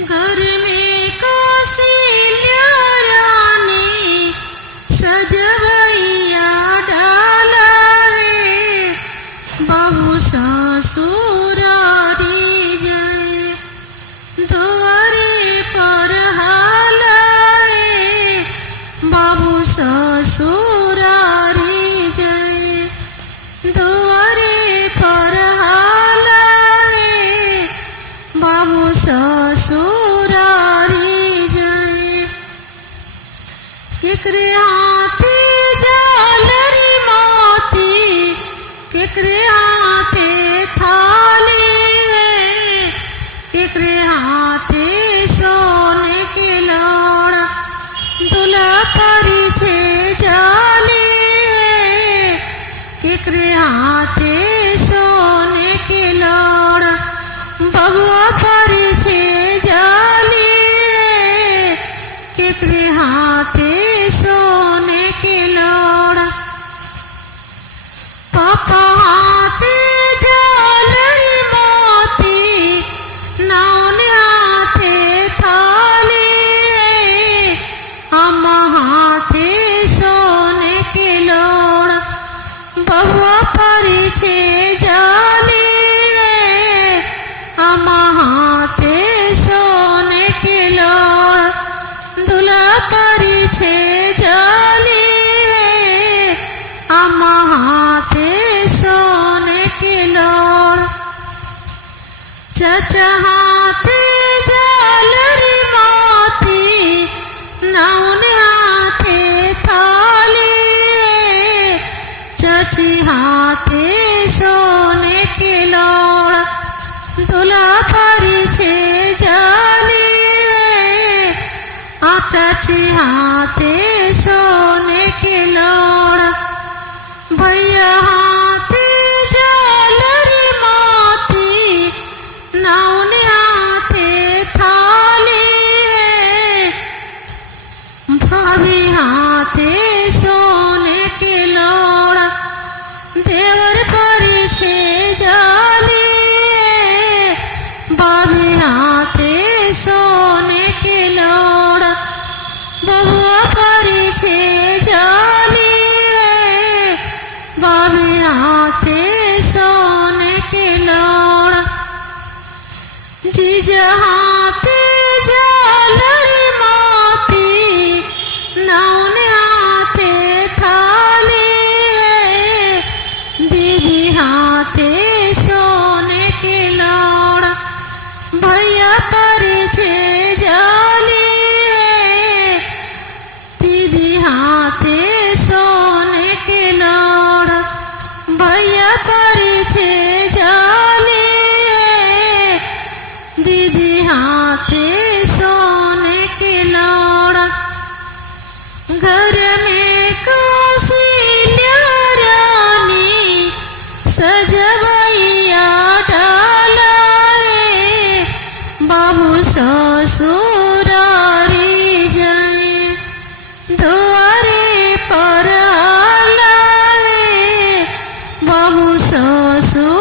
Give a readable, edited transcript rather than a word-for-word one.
घर में कौशल्या रानी सजवैया डाला है, बहू ससुरारी जाए द्वारे पर हाला है, बहू ससुरारी जाए द्वारे पर हाला है, बहू ससुरारी जाए। केकरे हाथे झालरी मोती, केकरे हाथे थाली है, केकरे हाथे सोने के लोड़ा दूल्हा परिछे जाली है, केकरे हाथे सोने के लोड़ा बबुआ परिछे जाली है, केकरे हाथे सोने के लोड़ा। पापा हाथे झालरी मोती, नाउन हाथे थाली है, अम्मा हाथे सोने के लोड़ा बबुआ परिछे जाली है, अम्मा हाथे सोने के लोड़ा दूल्हा परिछे जाली है, अम्मा हाथे सोने के लोड़ा। चाचा हाथे झालरी मोती, नाउन हाथे थाली है, चाची हाथे सोने के लोड़ा दूल्हा परिछे जाली है, चाची हाथे सोने के लोड़ा। भैया हाथे झालरी मोती, नाउन हाथे थाली है, भाभी हाथे सोने के लोड़ा देवर परिछे जाली है, भाभी हाथे सोने के लोड़ा बबुआ परिछे जाली है, भाभी हाथे सोने के लोड़ा। जीजा हाथे झालरी मोती, नाउन हाथे थाली है, दीदी हाथे सोने के लोड़ा भैया परिछे जाली है, दीदी हाथे सोने के लोड़ा भैया परिछे जाली है, दीदी हाथे सोने के लोड़ा। घर में कौशल्या रानी सजवैया डाला है, बहू ससुरारी जाए द्वारे पर हाला है, बहू ससुर